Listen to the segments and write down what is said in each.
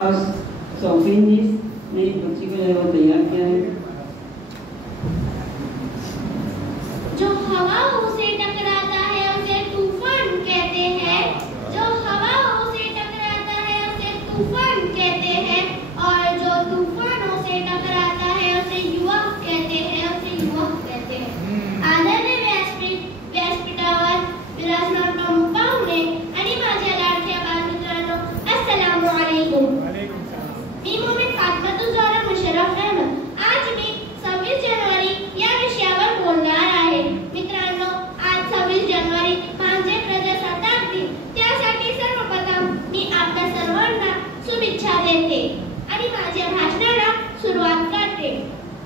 सौफीनीस ने बच्ची को जो है वो तैयार किया है। जो हवाओं से टकराता है उसे तूफान कहते हैं। जो हवाओं से टकराता है उसे तूफान कहते हैं और जो तूफानों से टकराता है उसे युवक कहते हैं। आदरणीय व्यासपीठावर विराजमान प्रमुख पाहुणे आणि माझ्या लाडक्या बालमित्रांनो, अस्सलामु अलैकुम। मी मोहम्मद फातमा मुशर्रफ अहमद। आज मी 26 जानेवारी या विषयावर बोलणार आहे। मित्रांनो, आज 26 जानेवारी म्हणजे प्रजासत्ताक दिन। त्यासाठी सर्वप्रथम मी आपल्या सर्वांना शुभेच्छा देते आणि माझ्या भाषणाला सुरुवात करते।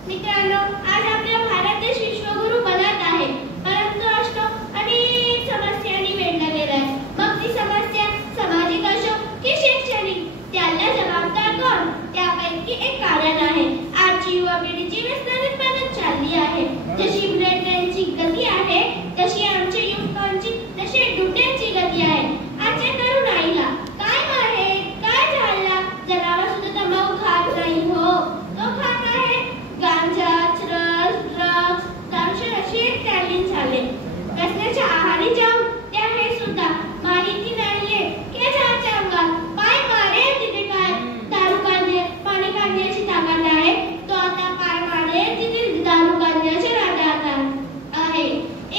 मित्रांनो, आज आपला भारत देश विश्वगुरु बनत आहे, परंतु असतो अनेक समस्यांनी वेढला गेलाय। मग ती समस्या सामाजिक असो की शैक्षणिक, त्याला जबाबदार कोण? त्यापैकी एक कारण आहे आजची युवा पिढी जी विस्तारित बनत चालली आहे। जशी बुलेट ट्रेनची गती आहे तशी आमच्या युवकांची तशी डुट्यांची गती आहे। आजच्या तरुणाईला काय आहे, काय झाला, जनावर सुद्धा तंबाखू खात नाही हो, तो खात आहे गांजा, चरस, ड्रग्स, दारूचे नशे इत्यादी झाले। व्यसनाच्या आहारी जाऊन त्या हे सुद्धा माहिती नाहीये की ज्याच्या अंगात पाय मारेल तिथे काय दारू काढणे, पाणी काढण्याची ताकद आहे, तो आता पाय मारेल तिथे दारू काढण्याच्या नादात आहे।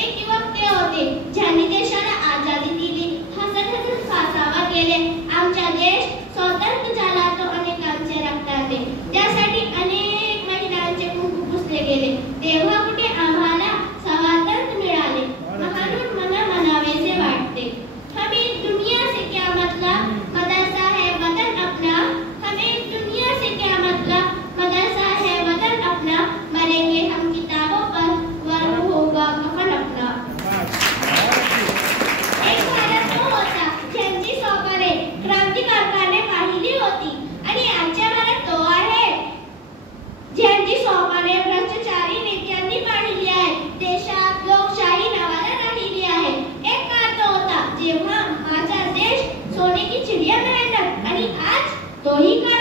एक युवक ते होते ज्यांनी देशाला आजादी दिली, हसत हसत फासावर गेले। आमचा देश स्वतंत्र झाला तो अनेकांचे रक्ताने, त्यासाठी अनेक महिलांचे कुंकू पुसले गेले। तेव्हा कुठे आम्हाला स्वातंत्र्य मिळाले, महान मला म्हणावेसे वाटते। हमें दुनिया से क्या मतलब, मदरसा है वतन अपना। हमें दुनिया से क्या मतलब, मदरसा है वतन अपना। मरेंगे हम किताबों पर, वरन होगा कफन अपना। एक भारत तो होता ज्यांची स्वप्ने क्रांतिकारकाने पाहिली होती आणि आजच्या भारत तो आहे ज्यांची स्वप्ने भ्रष्टाचारी नेत्यांनी पाहिली आहे। देशात लोकशाही नावाला राहिली आहे। एक काळ तो होता जेव्हा माझा देश सोने की चिडिया मेहनत आणि आज तोही काळ